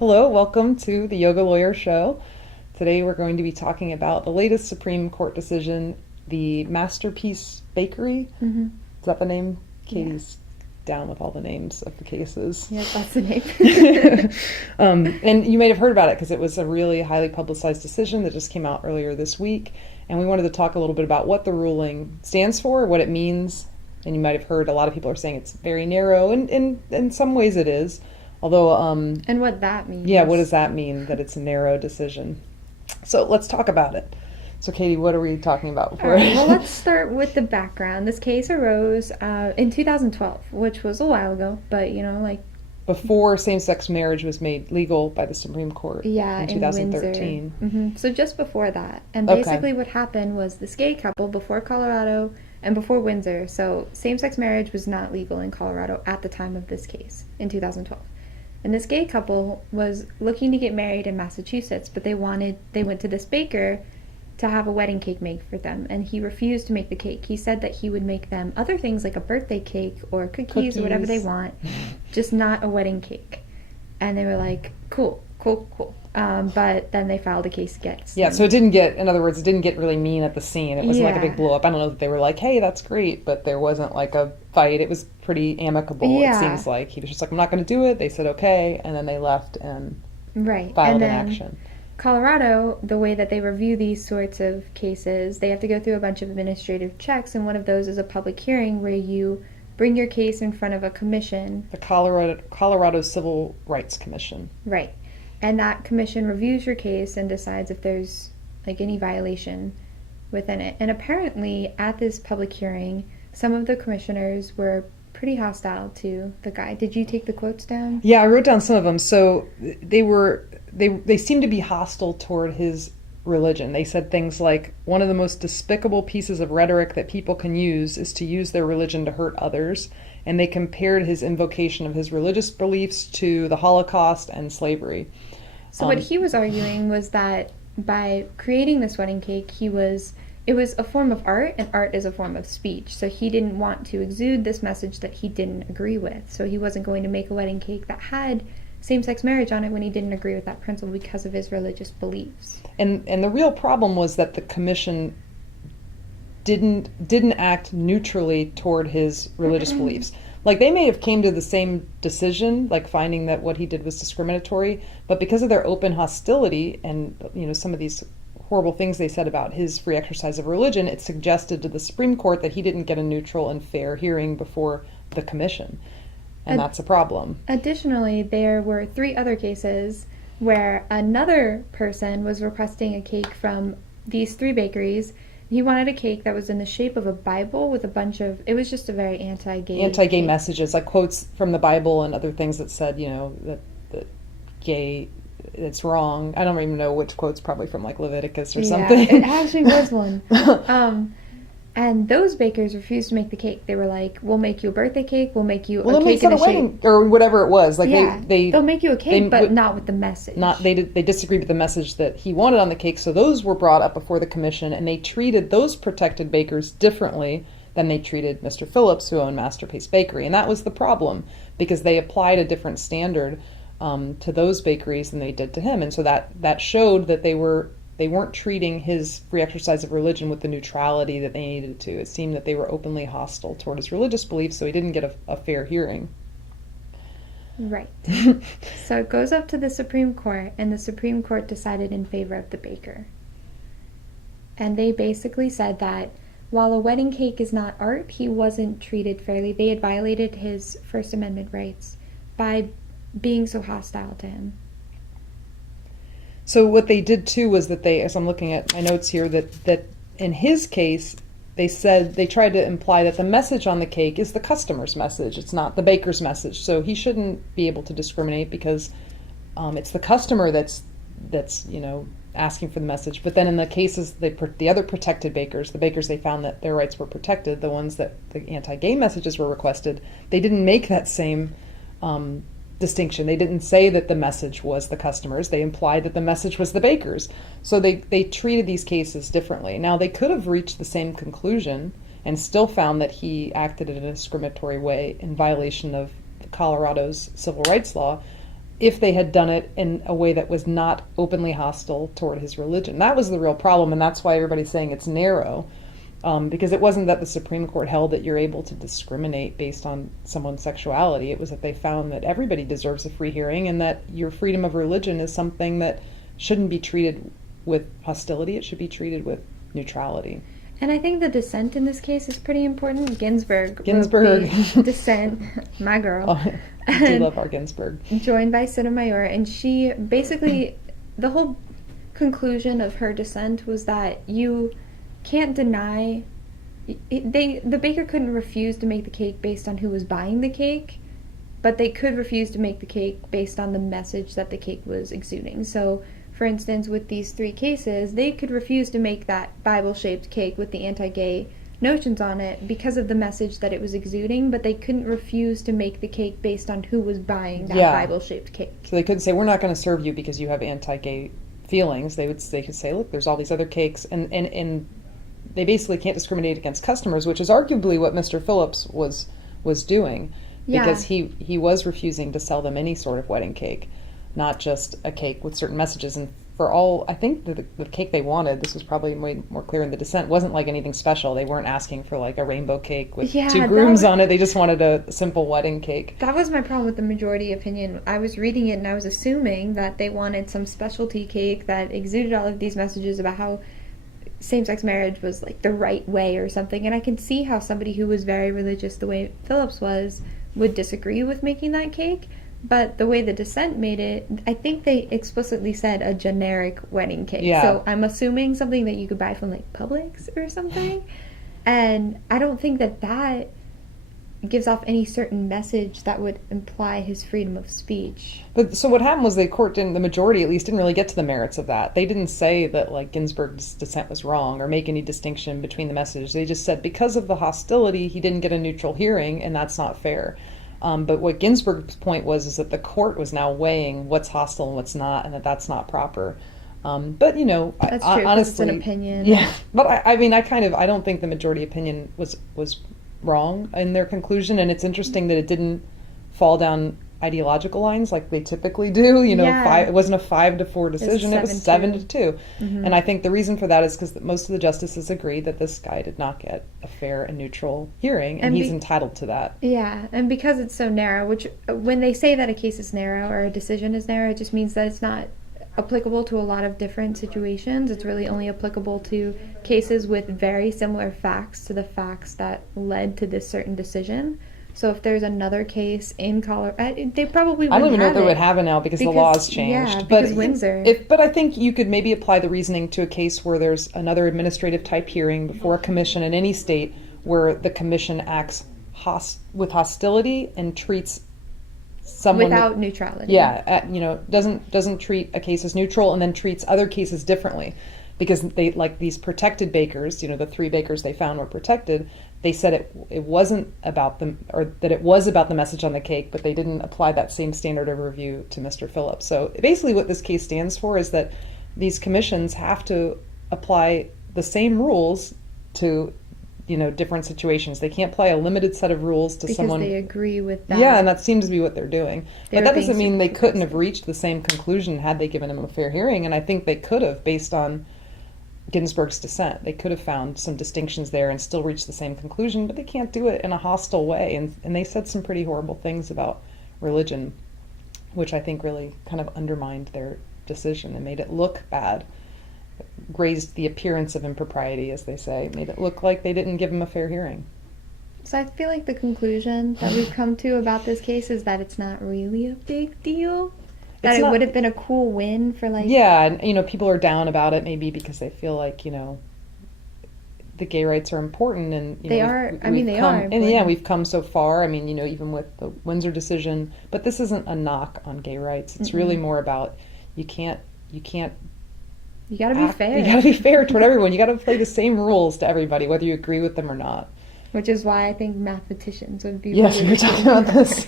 Hello, welcome to the Yoga Lawyer Show. Today we're going to be talking about the latest Supreme Court decision, the Masterpiece Bakery. Mm-hmm. Is that the name? Katie's down with all the names of the cases. Yeah, that's the name. And you may have heard about it because it was a really highly publicized decision that just came out earlier this week. And we wanted to talk a little bit about what the ruling stands for, what it means. And you might have heard a lot of people are saying it's very narrow, and in some ways it is. Although, and what that means. Yeah, what does that mean, that it's a narrow decision? So let's talk about it. So Katie, what are we talking about before? All right, well, let's start with the background. This case arose in 2012, which was a while ago, but before same-sex marriage was made legal by the Supreme Court in 2013. Mm-hmm. So just before that. And basically what happened was this gay couple before Colorado and before Windsor, so same-sex marriage was not legal in Colorado at the time of this case in 2012. And this gay couple was looking to get married in Massachusetts, but they went to this baker to have a wedding cake made for them, and he refused to make the cake. He said that he would make them other things like a birthday cake or cookies or whatever they want, just not a wedding cake. And they were like, cool. But then they filed a case against them. So it didn't get really mean at the scene. It wasn't like a big blow up. I don't know that they were like, hey, that's great, but there wasn't like a fight. It was pretty amicable, it seems like. He was just like, I'm not going to do it. They said okay, and then they left and filed an action. Colorado, the way that they review these sorts of cases, they have to go through a bunch of administrative checks, and one of those is a public hearing where you bring your case in front of a commission. The Colorado Civil Rights Commission. Right. And that commission reviews your case and decides if there's any violation within it. And apparently at this public hearing, some of the commissioners were pretty hostile to the guy. Did you take the quotes down? Yeah, I wrote down some of them. So they seemed to be hostile toward his religion. They said things like, one of the most despicable pieces of rhetoric that people can use is to use their religion to hurt others. And they compared his invocation of his religious beliefs to the Holocaust and slavery. So what he was arguing was that by creating this wedding cake, it was a form of art, and art is a form of speech. So he didn't want to exude this message that he didn't agree with. So he wasn't going to make a wedding cake that had same-sex marriage on it when he didn't agree with that principle because of his religious beliefs. And the real problem was that the commission didn't act neutrally toward his religious beliefs. Like, they may have came to the same decision, like finding that what he did was discriminatory, but because of their open hostility and, some of these horrible things they said about his free exercise of religion, it suggested to the Supreme Court that he didn't get a neutral and fair hearing before the commission. And that's a problem. Additionally, there were 3 other cases where another person was requesting a cake from these 3 bakeries. He wanted a cake that was in the shape of a Bible with a bunch of, it was just a very anti-gay messages, like quotes from the Bible and other things that said, that gay, it's wrong. I don't even know which quotes, probably from like Leviticus or something. It actually was one. And those bakers refused to make the cake. They were like, we'll make you a birthday cake, we'll make you a cake in the shape. Or whatever it was. Like they'll make you a cake, but not with the message. They disagreed with the message that he wanted on the cake, so those were brought up before the commission, and they treated those protected bakers differently than they treated Mr. Phillips, who owned Masterpiece Bakery. And that was the problem, because they applied a different standard to those bakeries than they did to him. And so that showed that they weren't treating his free exercise of religion with the neutrality that they needed to. It seemed that they were openly hostile toward his religious beliefs, so he didn't get a fair hearing. Right. So it goes up to the Supreme Court, and the Supreme Court decided in favor of the baker. And they basically said that while a wedding cake is not art, he wasn't treated fairly. They had violated his First Amendment rights by being so hostile to him. So what they did too was that as I'm looking at my notes here, that in his case, they said they tried to imply that the message on the cake is the customer's message. It's not the baker's message. So he shouldn't be able to discriminate because it's the customer that's asking for the message. But then in the cases, the other protected bakers, the bakers they found that their rights were protected, the ones that the anti-gay messages were requested, they didn't make that same distinction. They didn't say that the message was the customers. They implied that the message was the bakers. So they treated these cases differently. Now, they could have reached the same conclusion and still found that he acted in a discriminatory way in violation of Colorado's civil rights law, if they had done it in a way that was not openly hostile toward his religion. That was the real problem, and that's why everybody's saying it's narrow, because it wasn't that the Supreme Court held that you're able to discriminate based on someone's sexuality. It was that they found that everybody deserves a free hearing, and that your freedom of religion is something that shouldn't be treated with hostility. It should be treated with neutrality. And I think the dissent in this case is pretty important. Ginsburg. Wrote the dissent, my girl. Oh, I do love our Ginsburg. Joined by Sotomayor, and she basically, the whole conclusion of her dissent was that you can't deny, the baker couldn't refuse to make the cake based on who was buying the cake, but they could refuse to make the cake based on the message that the cake was exuding. So, for instance, with these 3 cases, they could refuse to make that Bible-shaped cake with the anti-gay notions on it because of the message that it was exuding, but they couldn't refuse to make the cake based on who was buying that Bible-shaped cake. So they couldn't say, we're not going to serve you because you have anti-gay feelings. They could say, look, there's all these other cakes, and they basically can't discriminate against customers, which is arguably what Mr. Phillips was doing, because he was refusing to sell them any sort of wedding cake, not just a cake with certain messages. And for all, I think the cake they wanted, this was probably way more clear in the dissent, wasn't like anything special. They weren't asking for like a rainbow cake with 2 grooms on it. They just wanted a simple wedding cake. That was my problem with the majority opinion. I was reading it and I was assuming that they wanted some specialty cake that exuded all of these messages about how same-sex marriage was like the right way or something. And I can see how somebody who was very religious the way Phillips was would disagree with making that cake. But the way the dissent made it, I think they explicitly said a generic wedding cake. Yeah. So I'm assuming something that you could buy from like Publix or something. And I don't think that gives off any certain message that would imply his freedom of speech. But so what happened was the court the majority at least, didn't really get to the merits of that. They didn't say that like Ginsburg's dissent was wrong or make any distinction between the messages. They just said because of the hostility, he didn't get a neutral hearing, and that's not fair. But what Ginsburg's point was that the court was now weighing what's hostile and what's not, and that's not proper. But you know, that's true, honestly, it's an opinion. Yeah. But I mean, I don't think the majority opinion was wrong in their conclusion, and it's interesting that it didn't fall down ideological lines like they typically do. You know, it wasn't a 5-4 decision; it was 7-2. Mm-hmm. And I think the reason for that is because most of the justices agreed that this guy did not get a fair and neutral hearing, and he's entitled to that. Yeah, and because it's so narrow, which when they say that a case is narrow or a decision is narrow, it just means that it's not applicable to a lot of different situations. It's really only applicable to cases with very similar facts to the facts that led to this certain decision. So if there's another case in Colorado, they probably wouldn't have it. I don't even know if they would have it now because the law has changed. Yeah, because Windsor. But I think you could maybe apply the reasoning to a case where there's another administrative type hearing before a commission in any state where the commission acts with hostility and treats someone without neutrality. Yeah, doesn't treat a case as neutral and then treats other cases differently, because they, like these protected bakers, the 3 bakers they found were protected. They said it wasn't about them, or that it was about the message on the cake, but they didn't apply that same standard of review to Mr. Phillips. So basically what this case stands for is that these commissions have to apply the same rules to different situations. They can't apply a limited set of rules to someone. Because they agree with that. Yeah, and that seems to be what they're doing. But that doesn't mean they couldn't have reached the same conclusion had they given him a fair hearing, and I think they could have based on Ginsburg's dissent. They could have found some distinctions there and still reached the same conclusion, but they can't do it in a hostile way. And they said some pretty horrible things about religion, which I think really kind of undermined their decision and made it look bad. Raised the appearance of impropriety, as they say, made it look like they didn't give him a fair hearing. So I feel like the conclusion that we've come to about this case is that it's not really a big deal. That it would have been a cool win for Yeah, and people are down about it maybe because they feel like, the gay rights are important, and they are. They are important. And yeah, we've come so far. I mean, even with the Windsor decision, but this isn't a knock on gay rights. It's really more about you can't. You gotta be fair. You gotta be fair toward everyone. You gotta play the same rules to everybody, whether you agree with them or not. Which is why I think mathematicians would be. Yes, we were talking about this.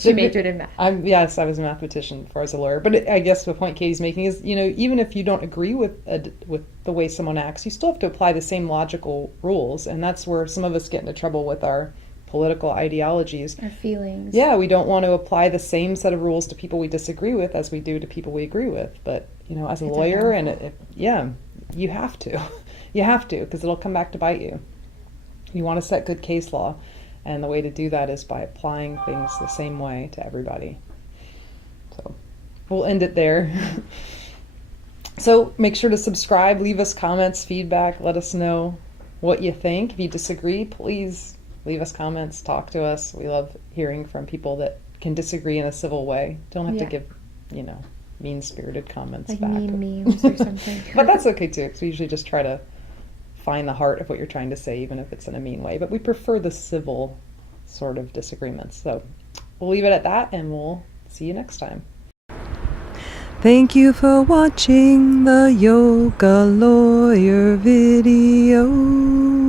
She majored in math. Yes, I was a mathematician before I was a lawyer. But I guess the point Katie's making is, even if you don't agree with the way someone acts, you still have to apply the same logical rules, and that's where some of us get into trouble with our political ideologies. Our feelings. Yeah, we don't want to apply the same set of rules to people we disagree with as we do to people we agree with. But, as a lawyer, you have to. You have to, because it'll come back to bite you. You want to set good case law, and the way to do that is by applying things the same way to everybody. So we'll end it there. So make sure to subscribe, leave us comments, feedback, let us know what you think. If you disagree, please leave us comments, talk to us. We love hearing from people that can disagree in a civil way. Don't have to give, mean-spirited comments like back. memes or something. But that's okay too, because we usually just try to find the heart of what you're trying to say, even if it's in a mean way. But we prefer the civil sort of disagreements. So we'll leave it at that, and we'll see you next time. Thank you for watching the Yoga Lawyer video.